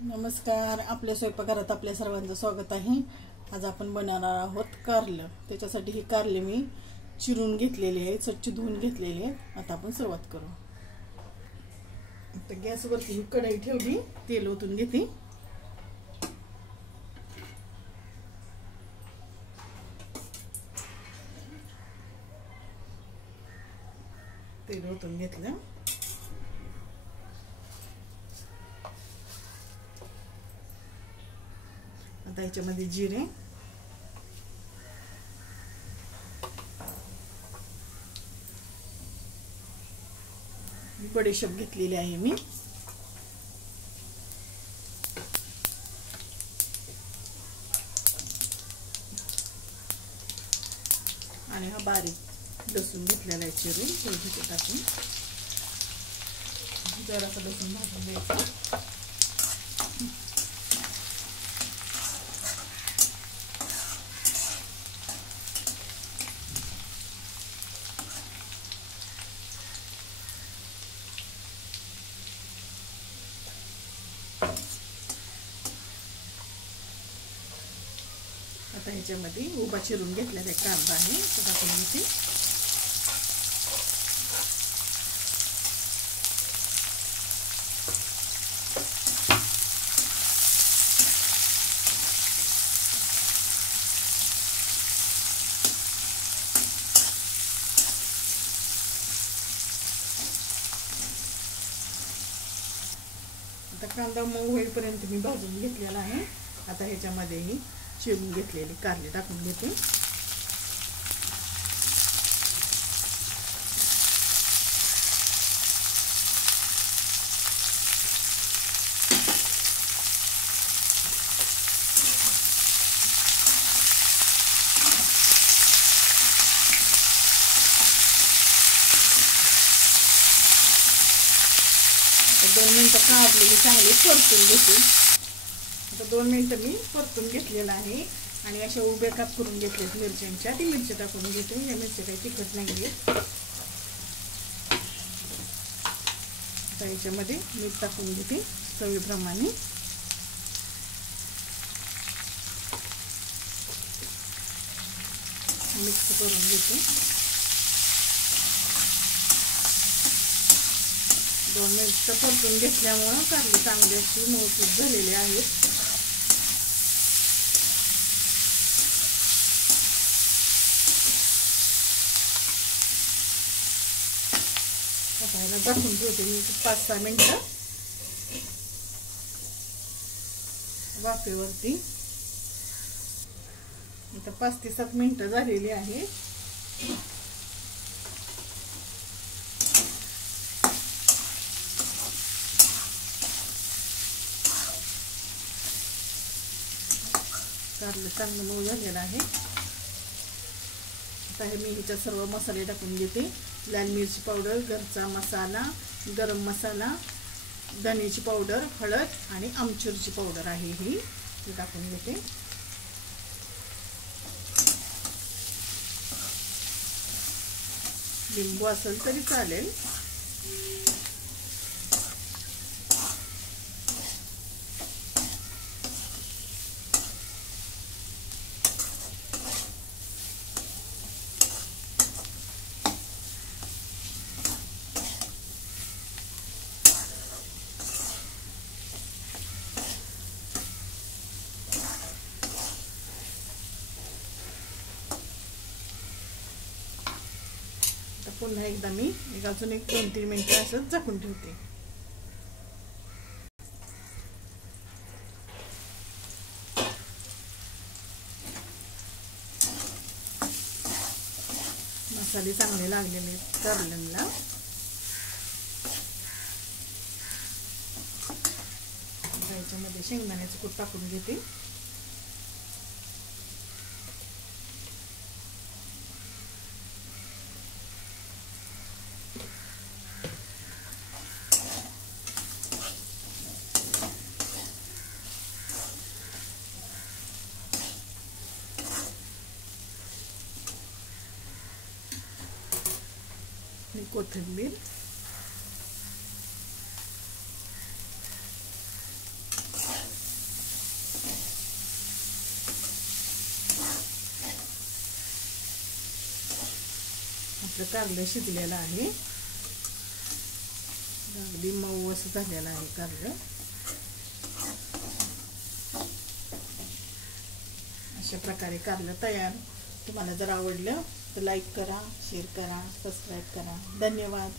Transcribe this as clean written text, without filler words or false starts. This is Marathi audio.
नमस्कार. आपल्या स्वयंपाकघरात आपल्या सर्वांचं स्वागत आहे. आज आपण बनवणार आहोत कारलं. त्याच्यासाठी ही कारले मी चिरून घेतलेली आहेत, स्वच्छ धुवून घेतलेली आहेत. आता आपण सुरुवात करू. आता गॅसवरती ही कढई ठेवली, तेल ओतून घेते. तेल ओतून घेतलं. आता ह्याच्यामध्ये जिरे, बडीशेप घेतलेली आहे मी, आणि हा बारीक लसूण घेतलेला आहे चिरून, तो टाकून जरासा लसूण भाजून द्यायचा. आता ह्याच्यामध्ये उभा चिरून घेतलेला कांदा आहे, तो टाकून घेते. आता कांदा मऊ होईपर्यंत मी भाजून घेतलेला आहे. आता ह्याच्यामध्ये ही चिरून घेतलेली कारले टाकून घेते. आता 2 मिनिटं कारले चांगले परतून घेते. आता 2 मिनिटं मी परतून घेतलेला आहे आणि अशा उभ्या काप करून घेतलेत मिरच्यांच्या. ती मिरची टाकून घेते. या मिरच्या काही तिखट नाही आहेत. आता याच्यामध्ये मीठ टाकून घेते चवीप्रमाणे. मिक्स करून घेते. 2 मिनिटं परतून घेतल्यामुळं कारले चांगले अशी मऊसूत झालेले आहेत. आता याला झाकून ठेवते मी 5-6 मिनिटं वाफेवरती. आता 5 ते 7 मिनिटं झालेली आहे. कारलं चांगलं मऊ झालेलं आहे. आता हे मी ह्याच्यात सर्व मसाले टाकून घेते. लाल मिरची पावडर, घरचा मसाला, गरम मसाला, धण्याची पावडर, हळद आणि आमचूरची पावडर आहे ही टाकून घेते. लिंबू असेल तरी चालेल. पुन्हा एकदा मी अजून 1-2-3 मिनिटं असं झाकून ठेवते. मसाले चांगले लागलेले कारल्यांना. याच्यामध्ये शेंगदाण्याचं कूट टाकून घेते. कोथिंबीर, आपलं कारलं शिजलेलं आहे, अगदी मऊ असं झालेलं आहे कारलं. अशा प्रकारे कारलं तयार. तुम्हाला जर आवडलं तर लाईक करा, शेअर करा, सबस्क्राईब करा. धन्यवाद.